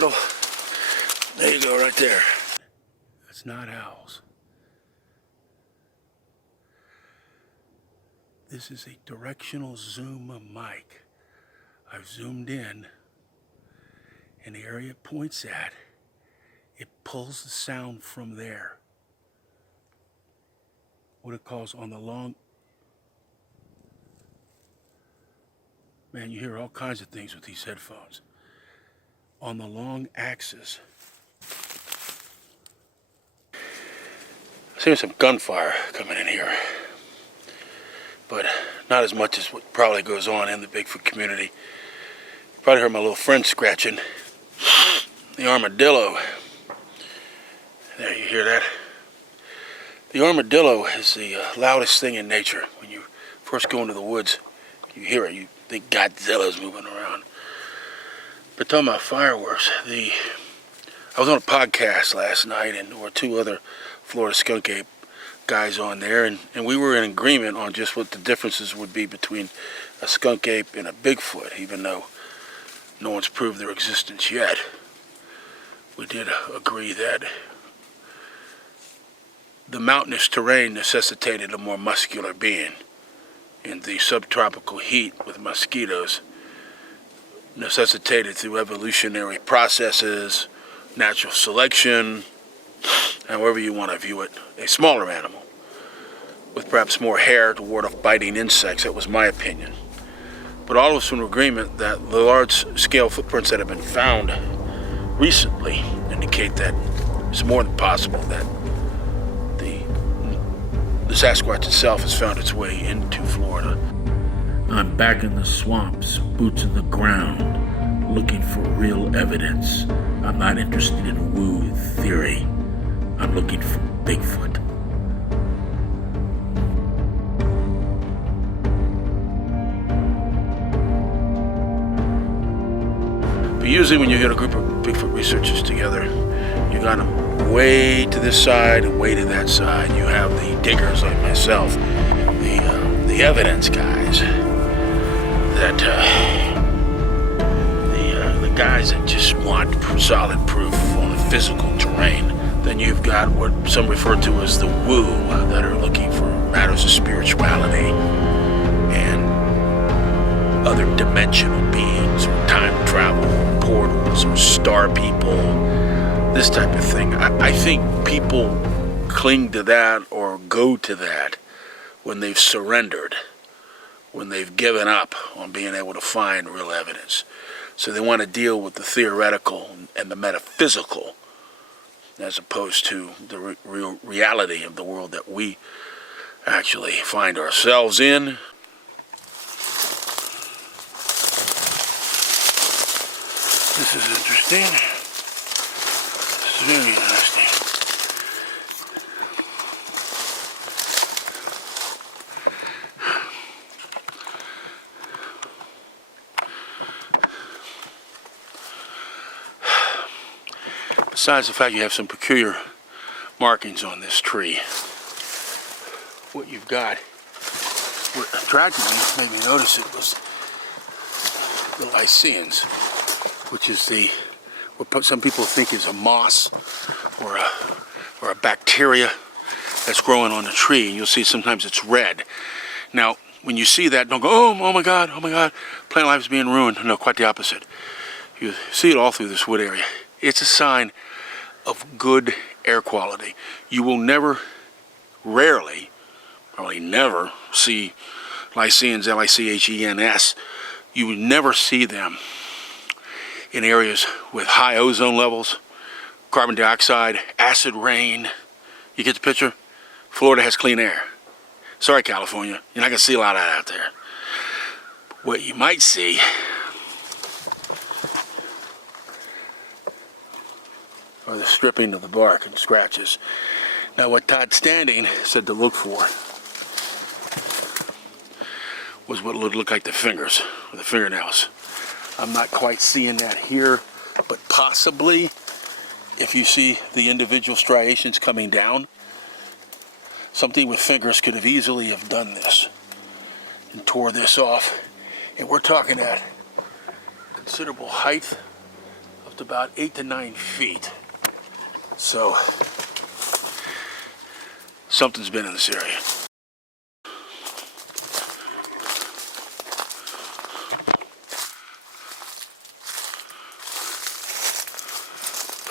bundle. There you go, right there. That's not owls. This is a directional zoom mic. I've zoomed in, and the area it points at, it pulls the sound from there. What it calls on the long... Man, you hear all kinds of things with these headphones. On the long axis. I'm seeing some gunfire coming in here. But not as much as what probably goes on in the Bigfoot community. You probably heard my little friend scratching. The armadillo. There, you hear that? The armadillo is the loudest thing in nature. When you first go into the woods, you hear it. You think Godzilla's moving around. But talking about fireworks, I was on a podcast last night, and there were two other Florida skunk ape guys on there, and we were in agreement on just what the differences would be between a skunk ape and a Bigfoot, even though no one's proved their existence yet. We did agree that the mountainous terrain necessitated a more muscular being, and the subtropical heat with mosquitoes necessitated through evolutionary processes, natural selection, however you want to view it, a smaller animal with perhaps more hair to ward off biting insects. That was my opinion. But all of us were in agreement that the large-scale footprints that have been found recently indicate that it's more than possible that the Sasquatch itself has found its way into Florida. I'm back in the swamps, boots in the ground, looking for real evidence. I'm not interested in woo theory. I'm looking for Bigfoot. But usually when you get a group of Bigfoot researchers together, you got them way to this side and way to that side. You have the diggers like myself, the evidence guys, that the guys that just want solid proof on the physical terrain. Then you've got what some refer to as the woo, that are looking for matters of spirituality and other dimensional beings, or time travel, or portals, or star people, this type of thing. I think people cling to that or go to that when they've surrendered, when they've given up on being able to find real evidence. So they want to deal with the theoretical and the metaphysical, as opposed to the real reality of the world that we actually find ourselves in. This is interesting. This is very interesting. Besides the fact you have some peculiar markings on this tree, what you've got, what attracted me, made me notice it, was the lycians, which is what some people think is a moss or a bacteria that's growing on the tree. And you'll see sometimes it's red. Now, when you see that, don't go, oh my God, plant life is being ruined. No, quite the opposite. You see it all through this wood area. It's a sign of good air quality. You will never, rarely, probably never see lycians, L-I-C-H-E-N-S. You would never see them in areas with high ozone levels, carbon dioxide, acid rain. You get the picture? Florida has clean air. Sorry, California, you're not gonna see a lot of that out there. What you might see are the stripping of the bark and scratches. Now, what Todd Standing said to look for was what would look like the fingers, or the fingernails. I'm not quite seeing that here, but possibly if you see the individual striations coming down, something with fingers could have easily have done this and tore this off. And we're talking at considerable height of depth about 8 to 9 feet. So something's been in this area.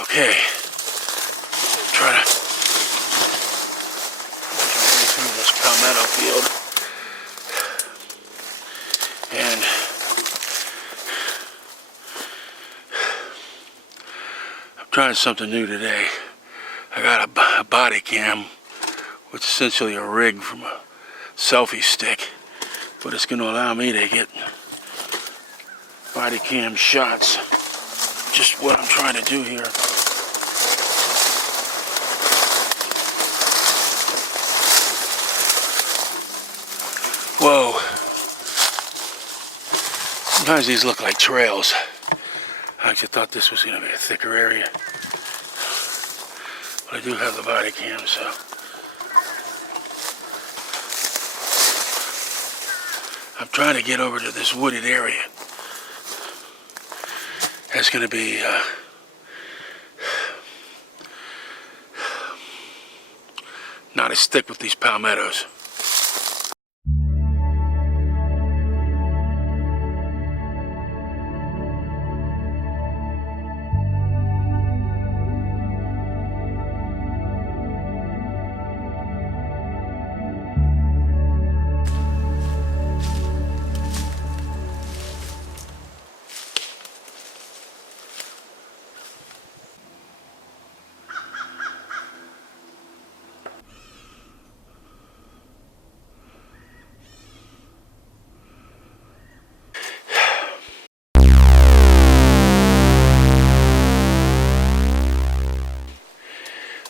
Okay, try to go through this palmetto field, and I'm trying something new today. I got a body cam, which is essentially a rig from a selfie stick, but it's going to allow me to get body cam shots. Just what I'm trying to do here. Whoa. Sometimes these look like trails. I actually thought this was going to be a thicker area. But I do have the body cam, so. I'm trying to get over to this wooded area. That's going to be not as thick with these palmettos.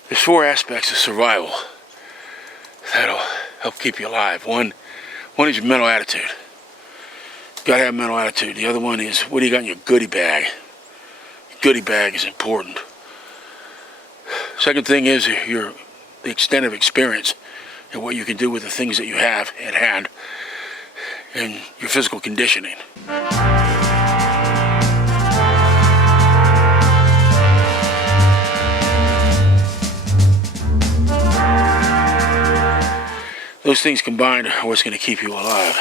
There's 4 aspects of survival that'll help keep you alive. One is your mental attitude. You gotta have mental attitude. The other one is, what do you got in your goodie bag? Your goodie bag is important. Second thing is the extent of experience and what you can do with the things that you have at hand, and your physical conditioning. Those things combined are what's going to keep you alive.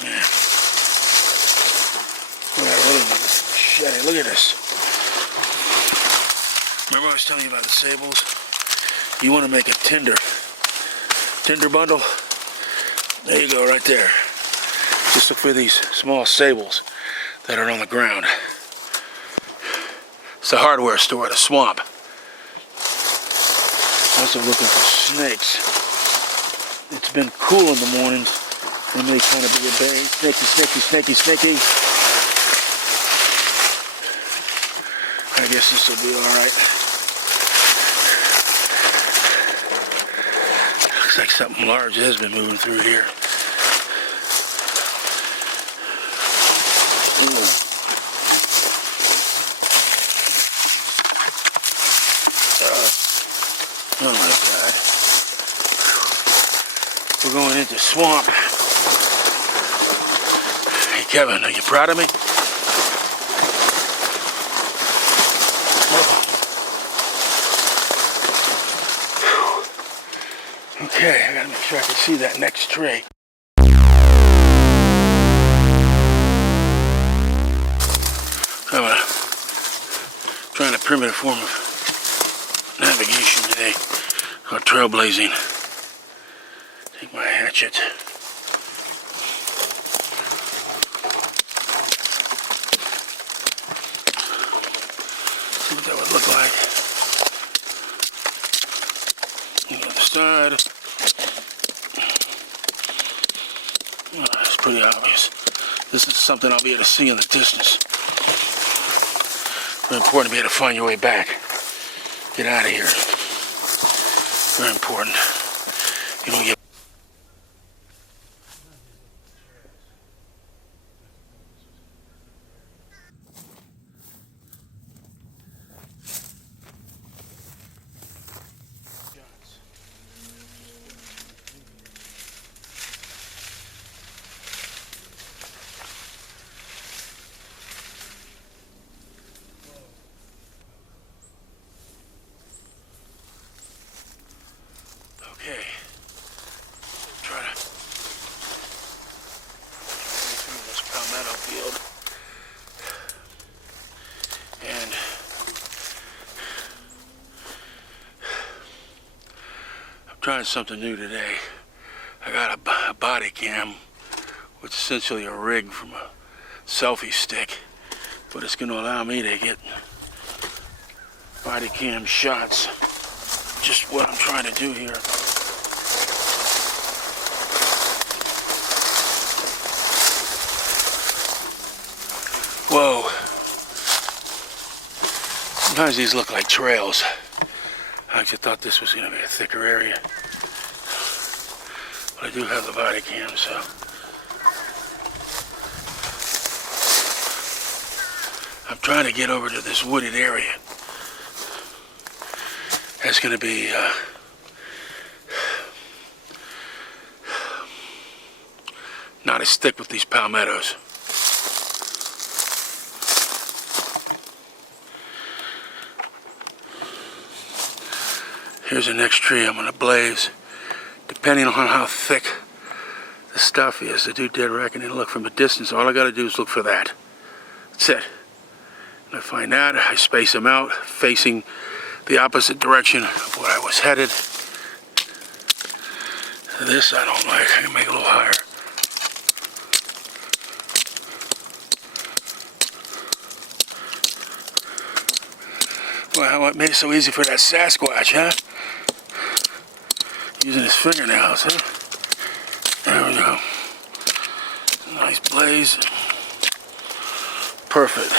Man. Look at this. Remember I was telling you about the sables? You want to make a tinder bundle? There you go, right there. Just look for these small sables that are on the ground. It's a hardware store at a swamp. Also looking for snakes. It's been cool in the mornings. They may kind of be a bay. Snaky. I guess this will be alright. Looks like something large has been moving through here. Ooh. Oh my God. We're going into swamp. Hey Kevin, are you proud of me? Okay, I gotta make sure I can see that next tree. I'm trying a primitive form of navigation today, or trailblazing. Take my hatchet. See what that would look like. On the other side. Oh, it's pretty obvious. This is something I'll be able to see in the distance. Very important to be able to find your way back. Get out of here. Very important. You don't get. Trying something new today. I got a body cam, which is essentially a rig from a selfie stick, but it's going to allow me to get body cam shots. Just what I'm trying to do here. Whoa. Sometimes these look like trails. I actually thought this was going to be a thicker area. But I do have the body cam, so. I'm trying to get over to this wooded area. That's going to be not as thick with these palmettos. Here's the next tree I'm going to blaze. Depending on how thick the stuff is, I do dead reckoning. Look from a distance. All I got to do is look for that. That's it. When I find that, I space them out, facing the opposite direction of where I was headed. This I don't like. I can make it a little higher. Well, what made it so easy for that Sasquatch, huh? Using his fingernails, huh? There we go. Nice blaze. Perfect.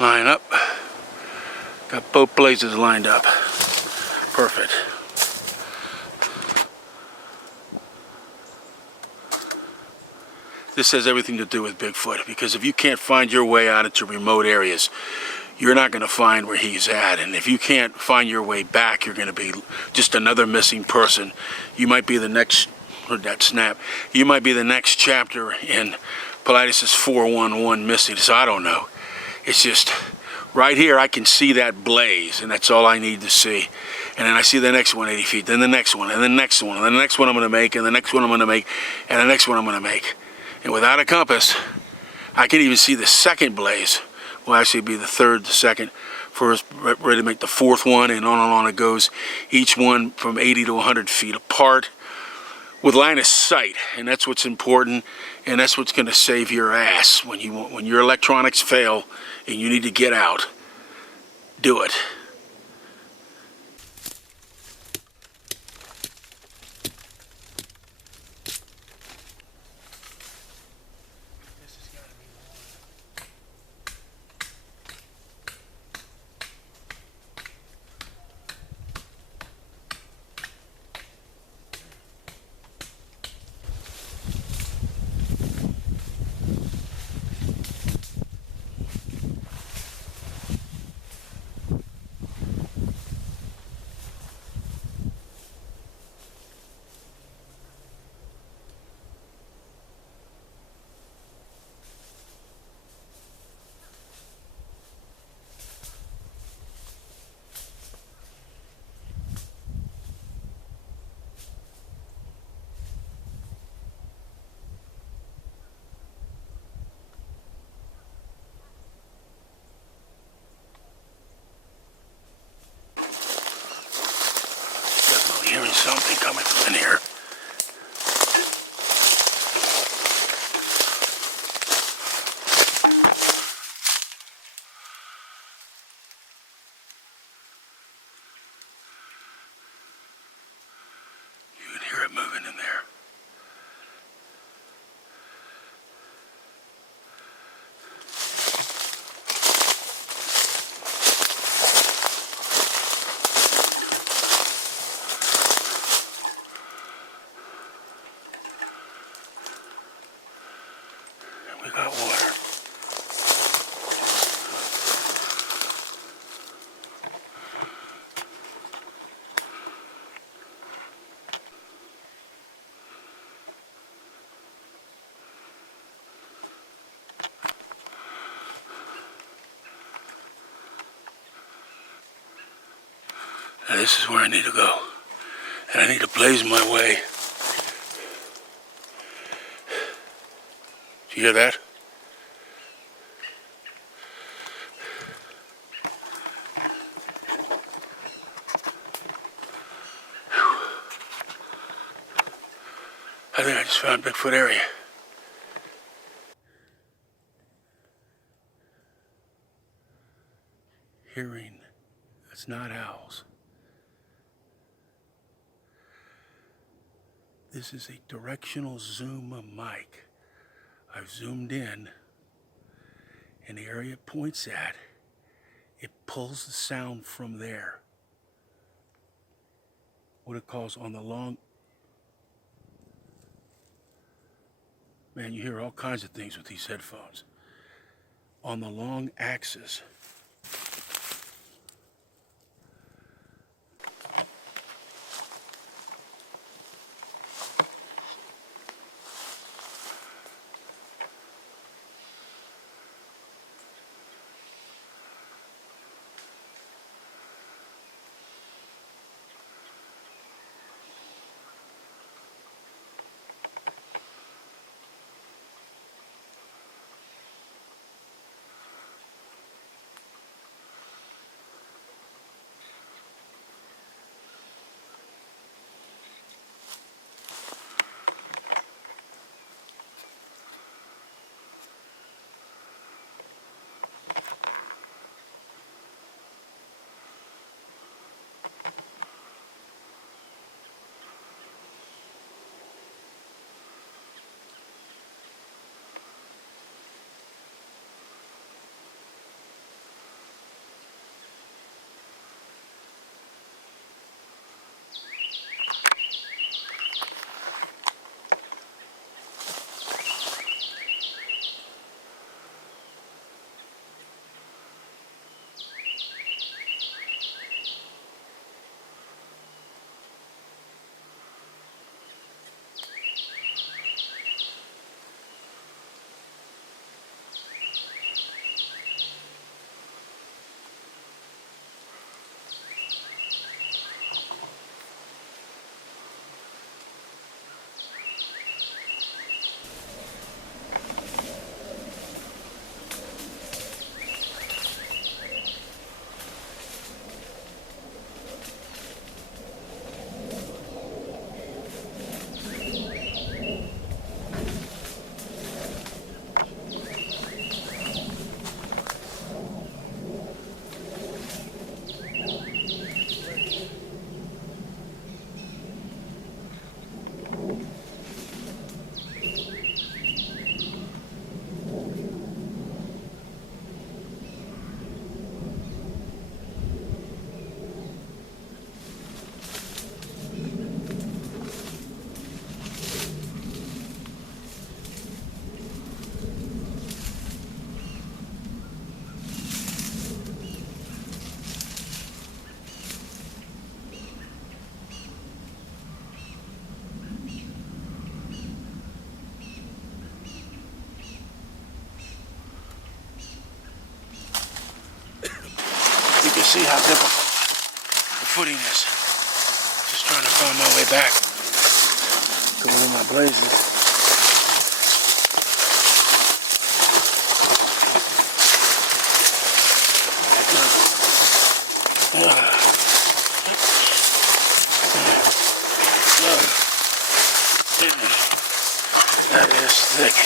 Line up. Got both blazes lined up. Perfect. This has everything to do with Bigfoot, because if you can't find your way out into remote areas, you're not going to find where he's at. And if you can't find your way back, you're going to be just another missing person. You might be the next, heard that snap, you might be the next chapter in Politis' 411 missing. So I don't know. It's just, right here I can see that blaze, and that's all I need to see. And then I see the next one 80 feet, then the next one, and the next one, and the next one I'm going to make, and the next one I'm going to make, and the next one I'm going to make. And without a compass, I can even see the second blaze. Will actually be the third, the second, first, ready to make the fourth one, and on it goes. Each one from 80 to 100 feet apart, with line of sight. And that's what's important, and that's what's going to save your ass when your electronics fail and you need to get out. Do it. Hearing something coming from in here. You can hear it moving in there. We got water. Now this is where I need to go. And I need to blaze my way. Do you hear that? I think I just found Bigfoot area. Hearing, it's not owls. This is a directional zoom mic. I've zoomed in, and the area it points at, it pulls the sound from there. What it calls on the long... Man, you hear all kinds of things with these headphones. On the long axis. You can see how difficult the footing is. Just trying to find my way back. Going in my blazers. That is thick.